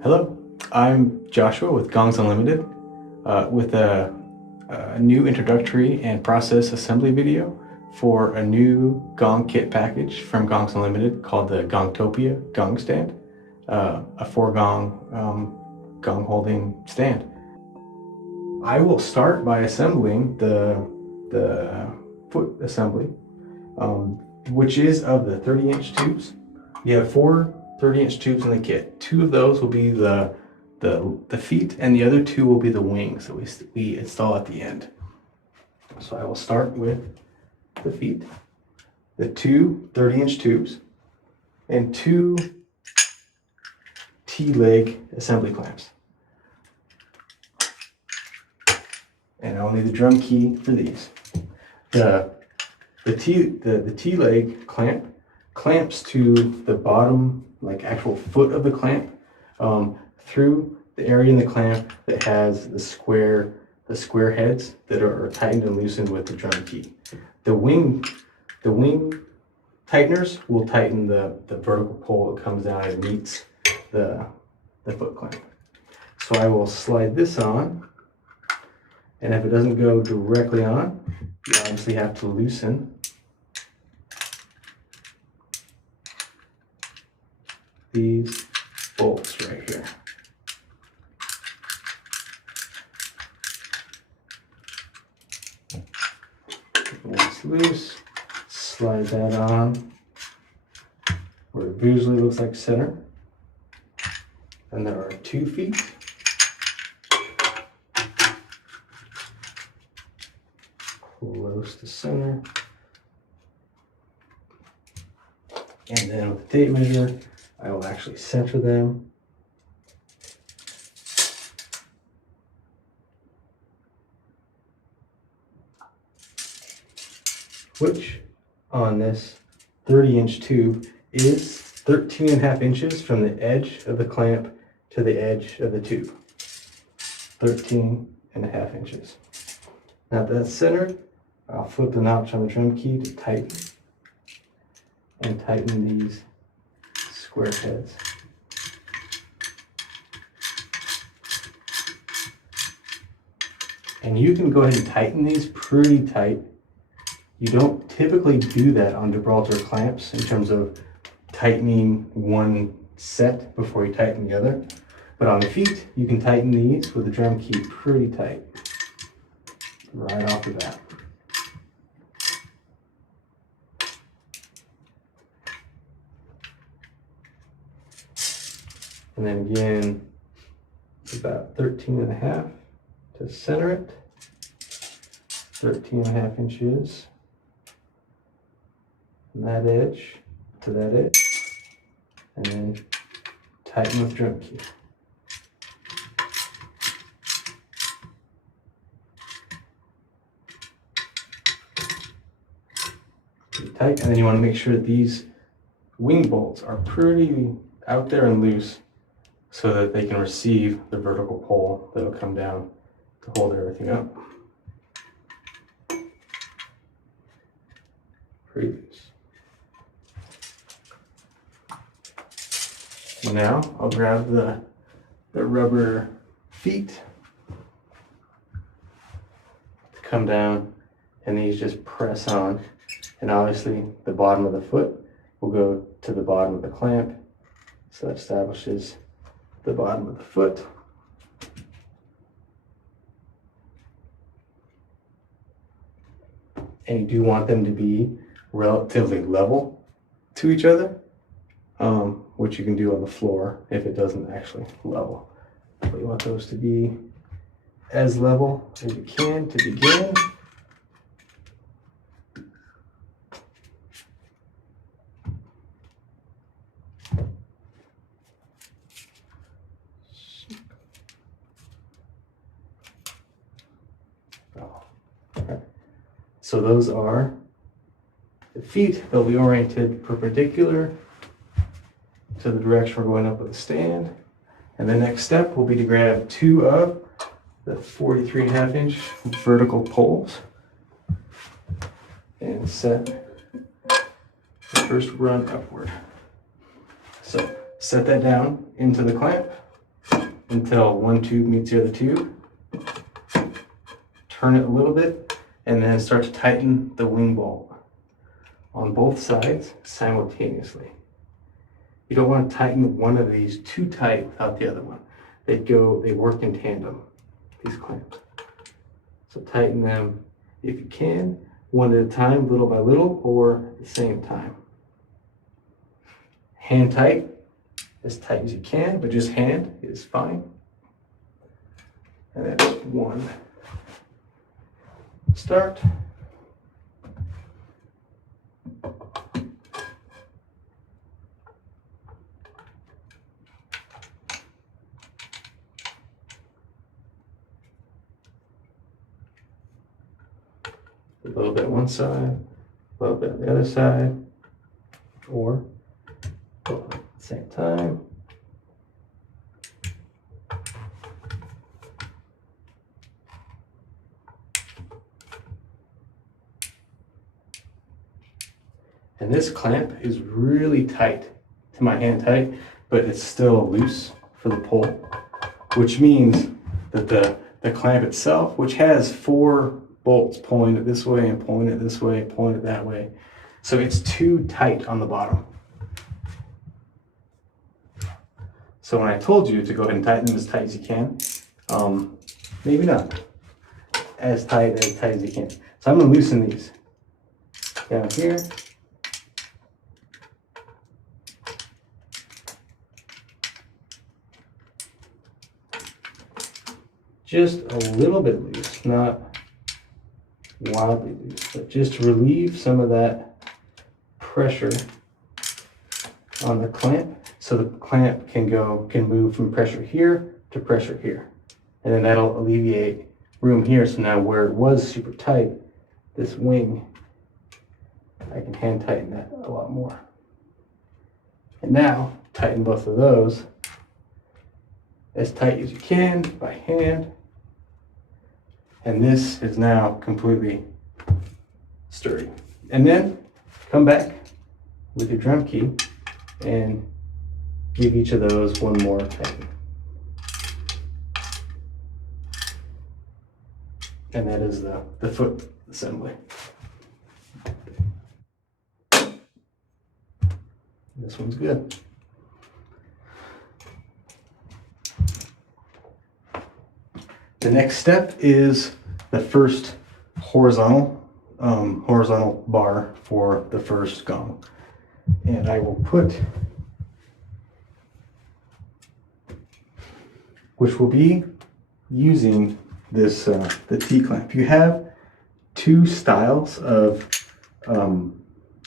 Hello, I'm Joshua with Gongs Unlimited with a new introductory and process assembly video for a new gong kit package from Gongs Unlimited called the Gongtopia gong stand, a 4 gong holding stand. I will start by assembling the foot assembly, which is of the 30-inch tubes. You have 4 30-inch tubes in the kit. 2 of those will be the feet, and the other 2 will be the wings that we install at the end. So I will start with the feet, the 2 30-inch tubes, and 2 T-leg assembly clamps. And I'll need the drum key for these. The T-leg clamps to the bottom, like actual foot of the clamp, through the area in the clamp that has the square heads that are tightened and loosened with the drum key. The wing tighteners will tighten the vertical pole that comes down and meets the foot clamp. So I will slide this on, and if it doesn't go directly on, you obviously have to loosen these bolts right here. When it's loose, slide that on where it visually looks like center. And there are 2 feet. Close to center. And then with the tape measure, I will actually center them. Which on this 30-inch tube is 13.5 inches from the edge of the clamp to the edge of the tube. 13.5 inches. Now that that's centered, I'll flip the notch on the drum key to tighten these square heads. And you can go ahead and tighten these pretty tight. You don't typically do that on Gibraltar clamps in terms of tightening one set before you tighten the other. But on the feet, you can tighten these with the drum key pretty tight, right off the bat. And then again, about 13.5 to center it, 13.5 inches from that edge to that edge, and then tighten with drum key. Pretty tight, and then you want to make sure that these wing bolts are pretty out there and loose so that they can receive the vertical pole that'll come down to hold everything up. Pretty loose. Now I'll grab the rubber feet to come down, and these just press on. And obviously the bottom of the foot will go to the bottom of the clamp. So that establishes the bottom of the foot. And you do want them to be relatively level to each other, which you can do on the floor if it doesn't actually level. But you want those to be as level as you can to begin. So those are the feet. They'll be oriented perpendicular to the direction we're going up with the stand. And the next step will be to grab 2 of the 43.5 inch vertical poles and set the first run upward. So set that down into the clamp until one tube meets the other tube. Turn it a little bit, and then start to tighten the wing bolt on both sides simultaneously. You don't want to tighten one of these too tight without the other one. They work in tandem, these clamps. So tighten them if you can, one at a time, little by little, or at the same time. Hand tight, as tight as you can, but just hand is fine. And that's one. Start. A little bit one side, a little bit on the other side, or both at the same time. And this clamp is really tight, to my hand tight, but it's still loose for the pull, which means that the clamp itself, which has 4 bolts pulling it this way and pulling it this way, pulling it that way. So it's too tight on the bottom. So when I told you to go ahead and tighten them as tight as you can, maybe not as tight as you can. So I'm gonna loosen these down here. Just a little bit loose, not wildly loose, but just to relieve some of that pressure on the clamp, so the clamp can move from pressure here to pressure here, and then that'll alleviate room here. So now where it was super tight, this wing, I can hand tighten that a lot more. And now tighten both of those as tight as you can by hand. And this is now completely sturdy. And then come back with your drum key and give each of those one more tighten. And that is the foot assembly. This one's good. The next step is the first horizontal bar for the first gong. And I will put, which will be using this, the T-clamp. You have 2 styles of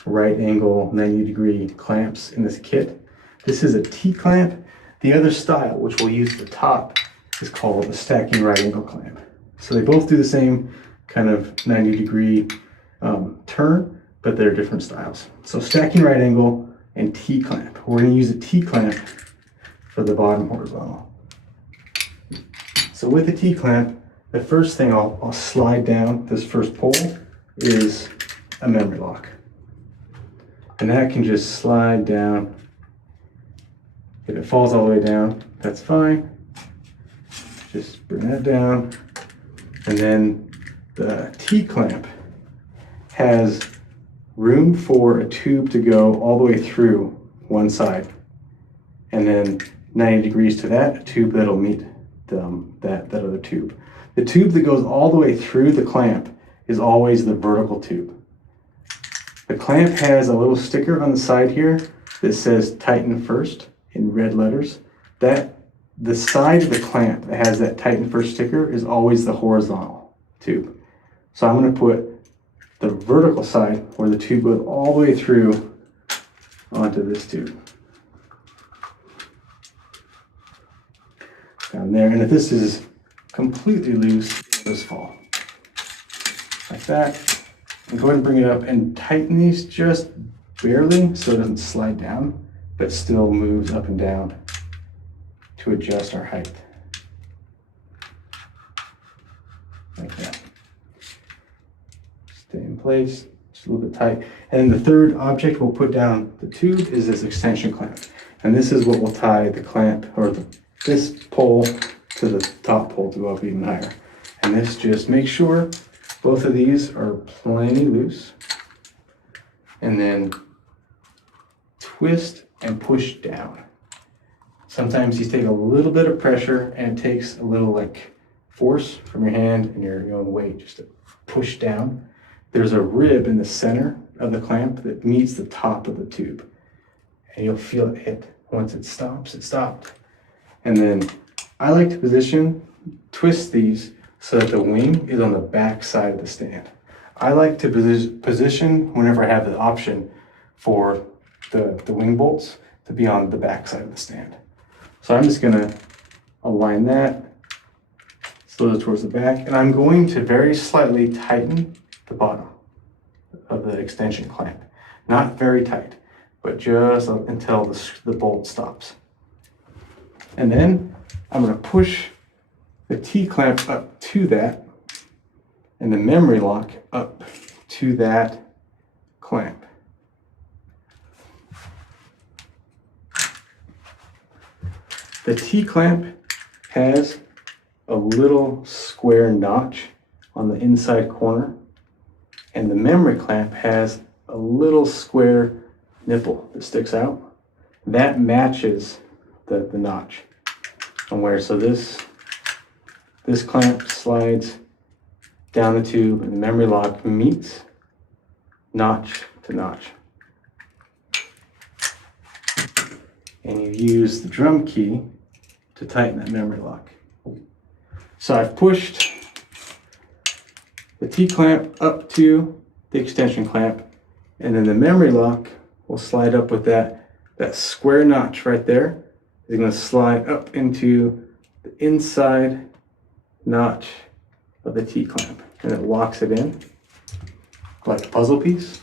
right angle 90-degree clamps in this kit. This is a T-clamp. The other style, which we'll use at the top, is called a stacking right angle clamp. So they both do the same kind of 90-degree turn, but they're different styles. So stacking right angle and T-clamp. We're going to use a T-clamp for the bottom horizontal. So with the T-clamp, the first thing I'll slide down this first pole is a memory lock. And that can just slide down. If it falls all the way down, that's fine. Just bring that down. And then the T-clamp has room for a tube to go all the way through one side. And then 90 degrees to that, a tube that'll meet that other tube. The tube that goes all the way through the clamp is always the vertical tube. The clamp has a little sticker on the side here that says tighten first in red letters. The side of the clamp that has that tighten first sticker is always the horizontal tube. So I'm going to put the vertical side where the tube goes all the way through onto this tube. Down there, and if this is completely loose, it'll just fall. Like that. And go ahead and bring it up and tighten these just barely so it doesn't slide down, but still moves up and down to adjust our height. Like that. Stay in place, just a little bit tight. And the third object we'll put down the tube is this extension clamp. And this is what will tie the clamp, or this pole to the top pole to go up even higher. And this just makes sure both of these are plenty loose. And then twist and push down. Sometimes you take a little bit of pressure and it takes a little like force from your hand and your own weight just to push down. There's a rib in the center of the clamp that meets the top of the tube. And you'll feel it hit. Once it stops, it stopped. And then I like to twist these so that the wing is on the back side of the stand. I like to position whenever I have the option for the wing bolts to be on the back side of the stand. So I'm just gonna align that slowly towards the back, and I'm going to very slightly tighten the bottom of the extension clamp. Not very tight, but just until the bolt stops. And then I'm gonna push the T-clamp up to that and the memory lock up to that clamp. The T-clamp has a little square notch on the inside corner, and the memory clamp has a little square nipple that sticks out. That matches the notch on where, so this clamp slides down the tube and the memory lock meets notch to notch. And you use the drum key to tighten that memory lock. So I've pushed the T-clamp up to the extension clamp, and then the memory lock will slide up with that square notch right there. It's going to slide up into the inside notch of the T-clamp, and it locks it in like a puzzle piece,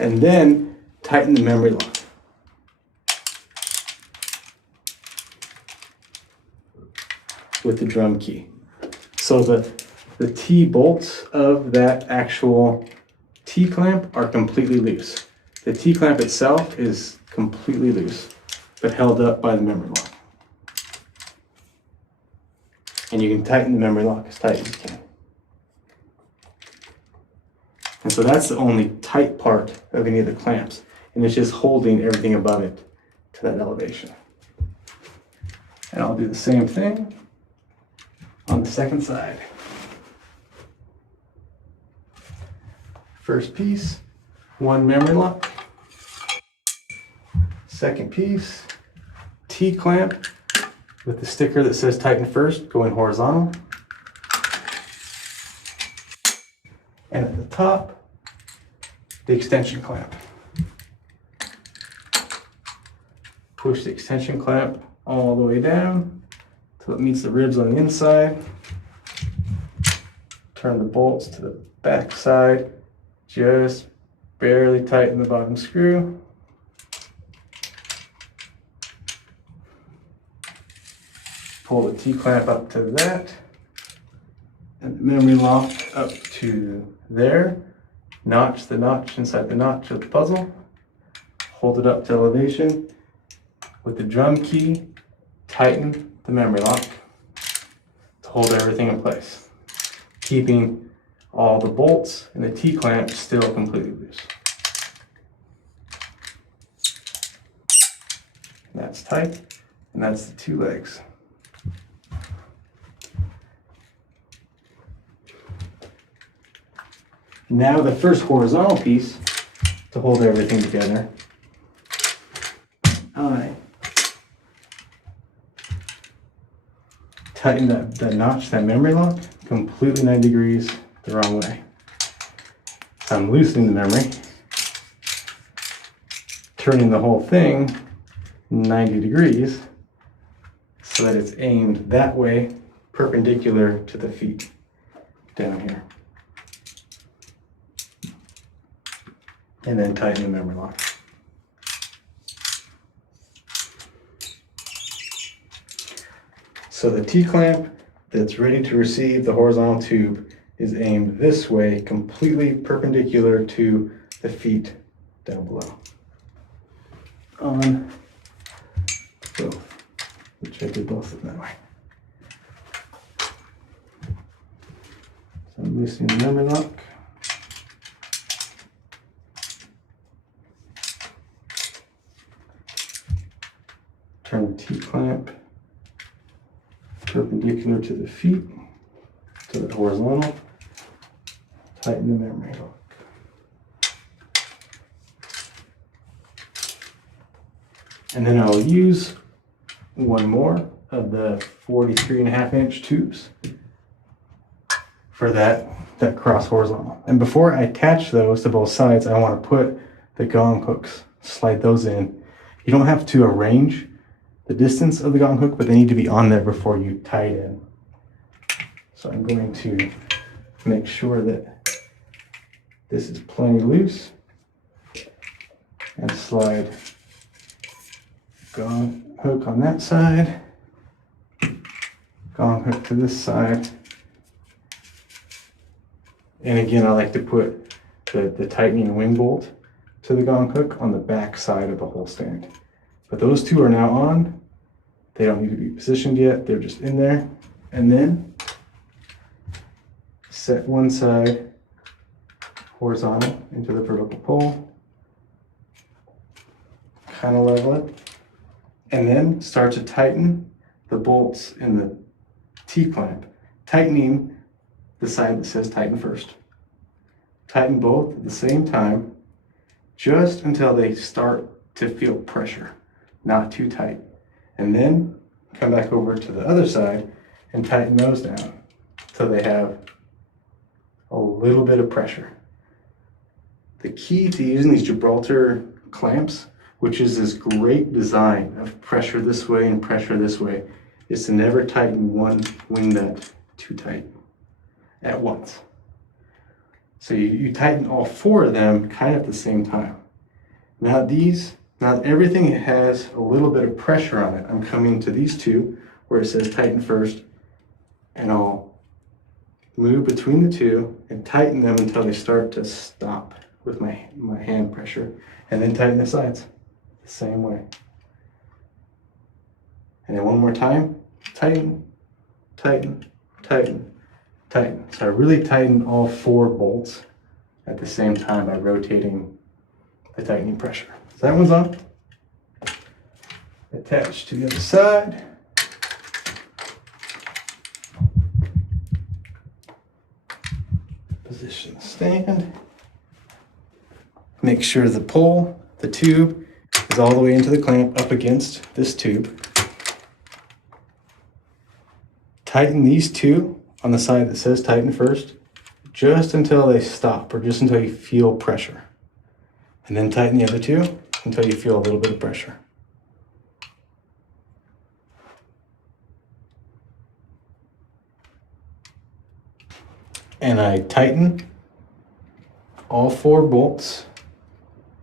and then tighten the memory lock. With the drum key. So the T-bolts of that actual T-clamp are completely loose. The T-clamp itself is completely loose, but held up by the memory lock. And you can tighten the memory lock as tight as you can. And so that's the only tight part of any of the clamps, and it's just holding everything above it to that elevation. And I'll do the same thing on the second side. First piece, one memory lock. Second piece, T-clamp with the sticker that says tighten first, going horizontal. And at the top, the extension clamp. Push the extension clamp all the way down till it meets the ribs on the inside. Turn the bolts to the back side. Just barely tighten the bottom screw. Pull the T-clamp up to that. And the memory lock up to there. Notch the notch inside the notch of the puzzle. Hold it up to elevation. With the drum key, tighten the memory lock to hold everything in place, keeping all the bolts and the T-clamp still completely loose. And that's tight, and that's the two legs. Now the first horizontal piece to hold everything together, I tighten that notch, that memory lock, completely 90 degrees the wrong way. So I'm loosening the memory, turning the whole thing 90 degrees so that it's aimed that way, perpendicular to the feet down here. And then tighten the memory lock. So the T-clamp that's ready to receive the horizontal tube is aimed this way, completely perpendicular to the feet down below. On both, which I did both of them that way. So I'm loosening the memory lock. Turn the T-clamp perpendicular to the feet, to the horizontal. Tighten the memory lock. And then I'll use one more of the 43.5-inch tubes for that cross horizontal. And before I attach those to both sides, I want to put the gong hooks, slide those in. You don't have to arrange the distance of the gong hook, but they need to be on there before you tie it in. So I'm going to make sure that this is plenty loose and slide gong hook on that side, gong hook to this side. And again, I like to put the tightening wing bolt to the gong hook on the back side of the whole stand. But those two are now on. They don't need to be positioned yet. They're just in there. And then set one side horizontal into the vertical pole. Kind of level it. And then start to tighten the bolts in the T-clamp, tightening the side that says tighten first. Tighten both at the same time, just until they start to feel pressure, not too tight. And then come back over to the other side and tighten those down so they have a little bit of pressure. The key to using these Gibraltar clamps, which is this great design of pressure this way and pressure this way, is to never tighten one wing nut too tight at once. So you tighten all four of them kind of at the same time. Now everything has a little bit of pressure on it. I'm coming to these two where it says tighten first, and I'll move between the two and tighten them until they start to stop with my hand pressure, and then tighten the sides the same way. And then one more time, tighten, tighten, tighten, tighten. So I really tighten all four bolts at the same time by rotating the tightening pressure. So that one's on. Attach to the other side. Position the stand. Make sure the pole, the tube, is all the way into the clamp up against this tube. Tighten these two on the side that says tighten first, just until they stop, or just until you feel pressure. And then tighten the other two until you feel a little bit of pressure. And I tighten all four bolts,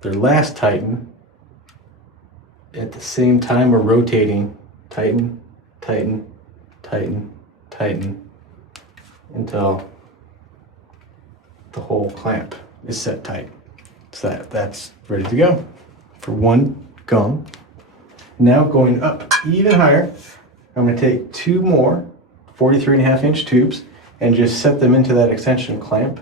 their last tighten, at the same time we're rotating, tighten, tighten, tighten, tighten, until the whole clamp is set tight. So that's ready to go for one gong. Now going up even higher, I'm going to take two more 43.5-inch tubes and just set them into that extension clamp.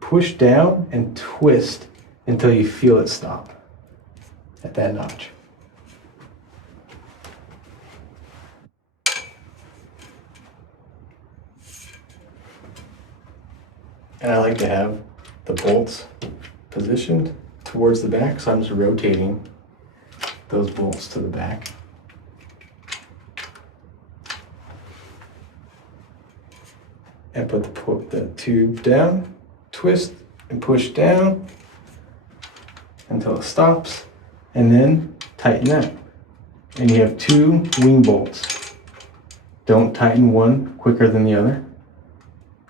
Push down and twist until you feel it stop at that notch. And I like to have the bolts positioned towards the back, so I'm just rotating those bolts to the back. And put the tube down, twist and push down until it stops, and then tighten that. And you have two wing bolts. Don't tighten one quicker than the other.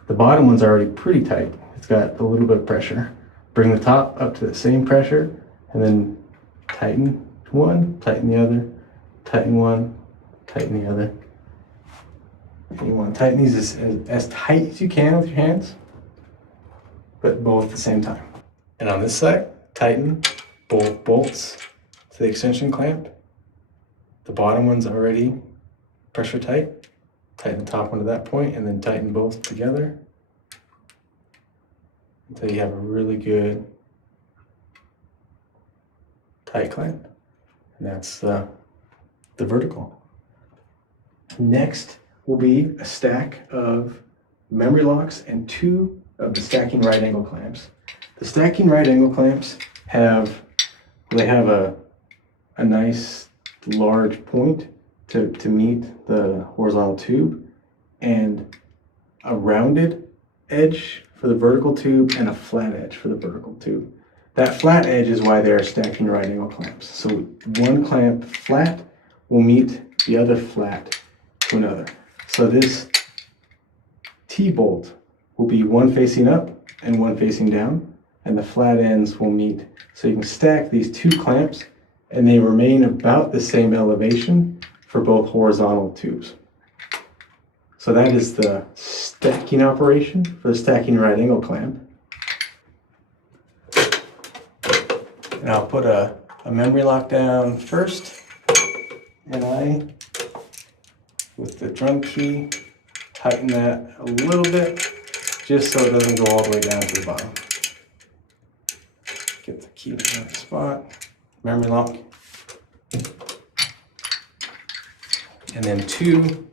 The bottom one's already pretty tight. It's got a little bit of pressure. Bring the top up to the same pressure, and then tighten one, tighten the other, tighten one, tighten the other. And you want to tighten these as tight as you can with your hands, but both at the same time. And on this side, tighten both bolts to the extension clamp The bottom one's already pressure tight. Tighten the top one to that point and then tighten both together until you have a really good tight clamp. And that's the vertical. Next will be a stack of memory locks and 2 of the stacking right angle clamps. The stacking right angle clamps have a nice large point to meet the horizontal tube, and a rounded edge for the vertical tube and a flat edge for the vertical tube. That flat edge is why they are stacking right angle clamps. So one clamp flat will meet the other flat to another. So this T-bolt will be one facing up and one facing down, and the flat ends will meet. So you can stack these 2 clamps and they remain about the same elevation for both horizontal tubes. So that is the stacking operation for the stacking right angle clamp. And I'll put a memory lock down first, and with the drum key, tighten that a little bit just so it doesn't go all the way down to the bottom. Get the key in the right spot, memory lock. And then 2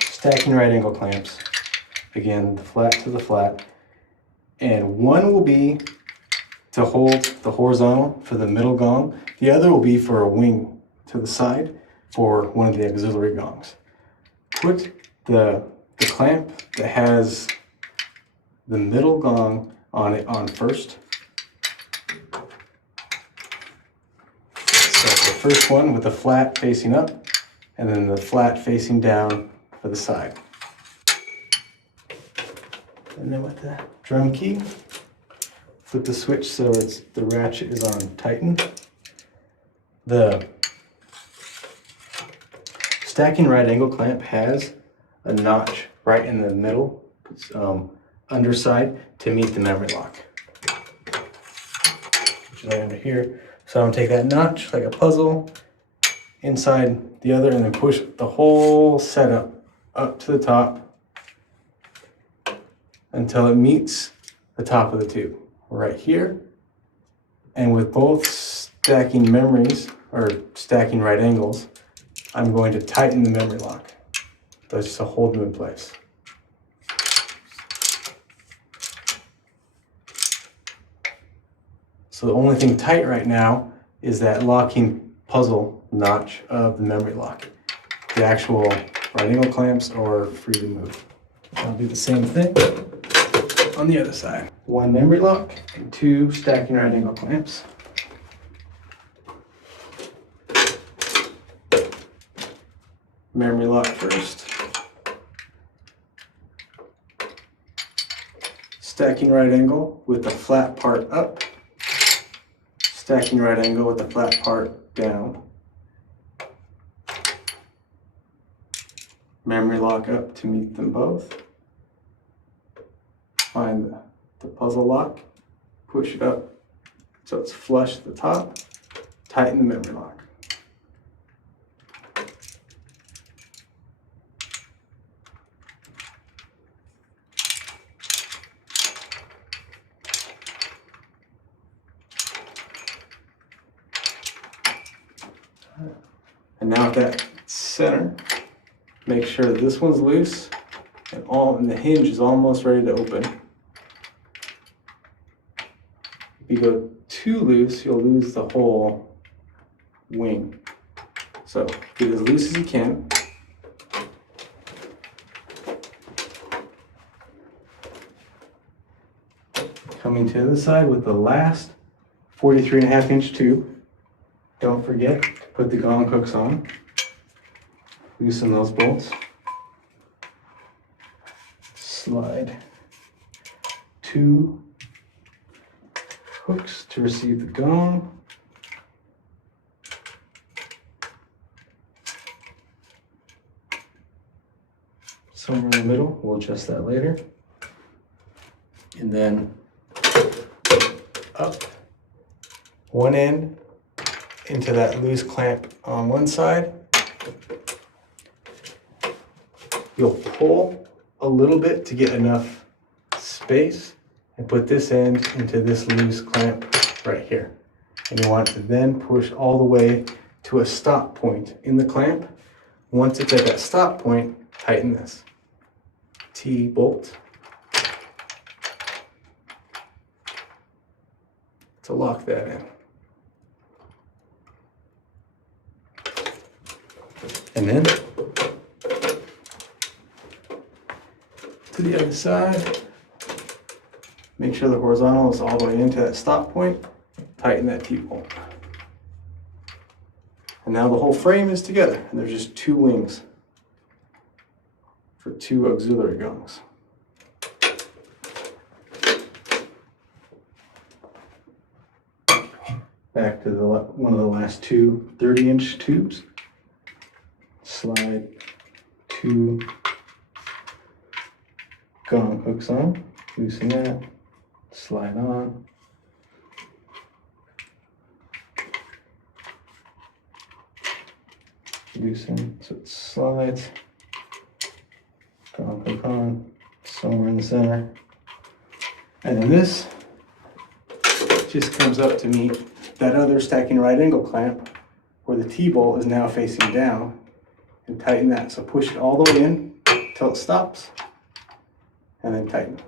stacking right angle clamps. Again, the flat to the flat. And one will be to hold the horizontal for the middle gong. The other will be for a wing to the side for one of the auxiliary gongs. Put the clamp that has the middle gong on it on first. So the first one with the flat facing up, and then the flat facing down for the side. And then with the drum key, flip the switch so the ratchet is on tighten. The stacking right angle clamp has a notch right in the middle, underside, to meet the memory lock, which is right under here. So I'm gonna take that notch like a puzzle, inside the other, and then push the whole setup up to the top until it meets the top of the tube right here. And with both stacking memories or stacking right angles, I'm going to tighten the memory lock. That's just to hold them in place. So the only thing tight right now is that locking puzzle notch of the memory lock. The actual right angle clamps are free to move. I'll do the same thing on the other side. 1 memory lock and 2 stacking right angle clamps. Memory lock first. Stacking right angle with the flat part up. Stacking right angle with the flat part down. Memory lock up to meet them both. Find the puzzle lock, push it up so it's flush at the top, tighten the memory lock. And now at that center, make sure that this one's loose and the hinge is almost ready to open. If you go too loose, you'll lose the whole wing. So get as loose as you can. Coming to the side with the last 43.5-inch tube. Don't forget to put the Gong Hooks on. Loosen those bolts. Slide 2 hooks to receive the gong. Somewhere in the middle, we'll adjust that later. And then up one end into that loose clamp on one side. You'll pull a little bit to get enough space and put this end into this loose clamp right here. And you want to then push all the way to a stop point in the clamp. Once it's at that stop point, tighten this T-bolt to lock that in. And then to the other side, make sure the horizontal is all the way into that stop point, tighten that T-bolt. And now the whole frame is together, and there's just two wings for two auxiliary gongs. Back to one of the last two 30-inch tubes. Slide two gong hooks on, loosen that, slide on. Loosen so it slides. Gong hook on, somewhere in the center. And then this just comes up to meet that other stacking right angle clamp where the T-bolt is now facing down, and tighten that. So push it all the way in till it stops, and then tighten.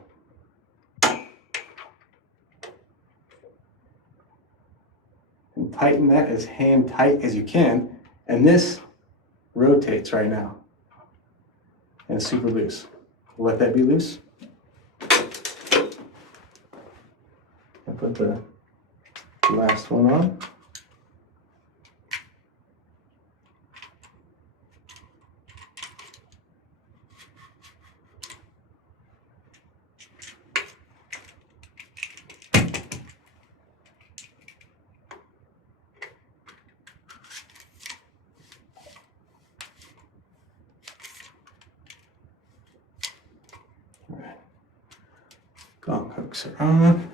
And tighten that as hand tight as you can. And this rotates right now. And it's super loose. We'll let that be loose. And put the last one on. Gong hooks are on.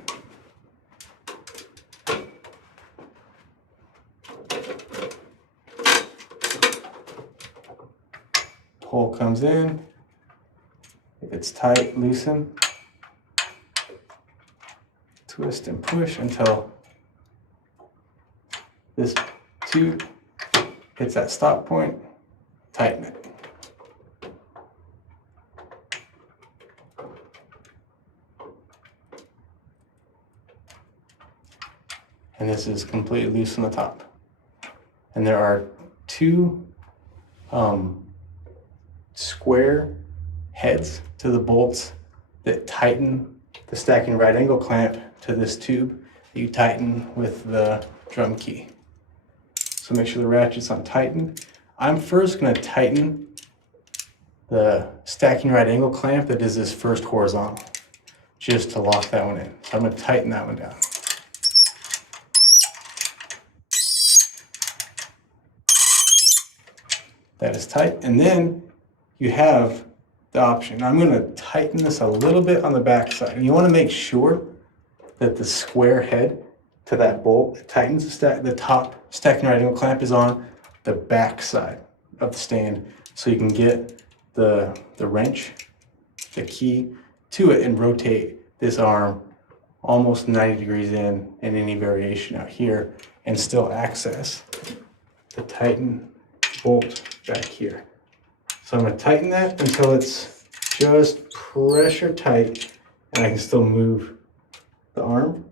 Hole comes in. If it's tight, loosen. Twist and push until this tube hits that stop point. Tighten it. And this is completely loose on the top. And there are two square heads to the bolts that tighten the stacking right angle clamp to this tube that you tighten with the drum key. So make sure the ratchet's untightened. I'm first going to tighten the stacking right angle clamp that is this first horizontal, just to lock that one in. So I'm going to tighten that one down. That is tight, and then you have the option. I'm going to tighten this a little bit on the back side. And you want to make sure that the square head to that bolt that tightens the top stacking right angle clamp is on the back side of the stand, so you can get the wrench, the key to it, and rotate this arm almost 90 degrees in and any variation out here, and still access the tighten bolt back here. So I'm going to tighten that until it's just pressure tight, and I can still move the arm.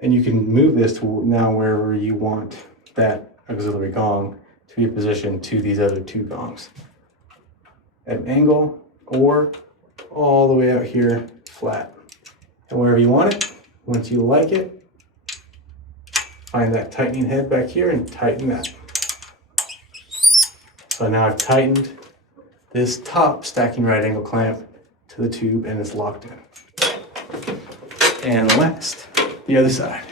And you can move this to now wherever you want that auxiliary gong to be positioned to these other two gongs. At an angle or all the way out here flat. And wherever you want it, once you like it, find that tightening head back here and tighten that. So now I've tightened this top stacking right angle clamp to the tube, and it's locked in. And last, the other side.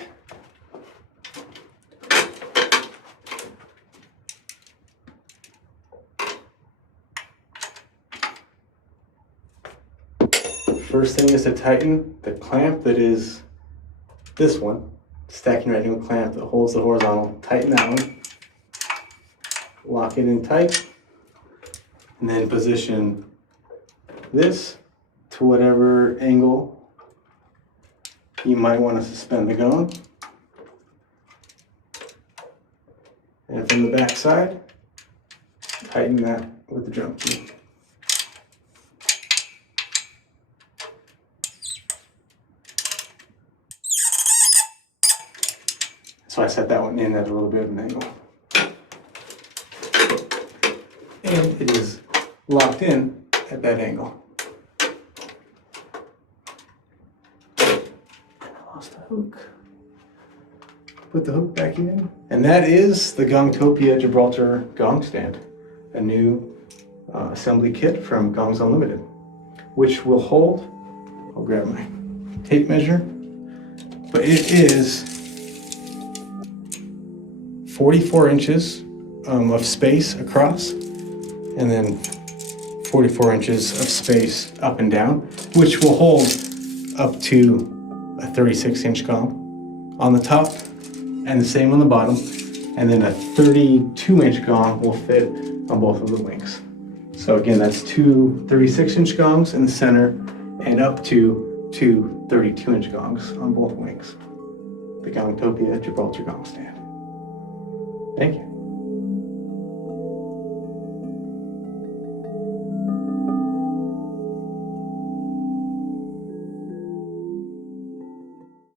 First thing is to tighten the clamp that is this one stacking right angle clamp that holds the horizontal. Tighten that one. Lock it in tight. And then position this to whatever angle you might want to suspend the gong. And from the back side, tighten that with the drum key. So I set that one in at a little bit of an angle. And it is locked in at that angle. I lost the hook. Put the hook back in. And that is the Gongtopia Gibraltar gong stand, a new assembly kit from Gongs Unlimited, which will hold, I'll grab my tape measure, but it is 44 inches of space across, and then 44 inches of space up and down, which will hold up to a 36-inch gong on the top, and the same on the bottom, and then a 32-inch gong will fit on both of the wings. So again, that's two 36-inch gongs in the center and up to two 32-inch gongs on both wings. The Gongtopia Gibraltar gong stand. Thank you.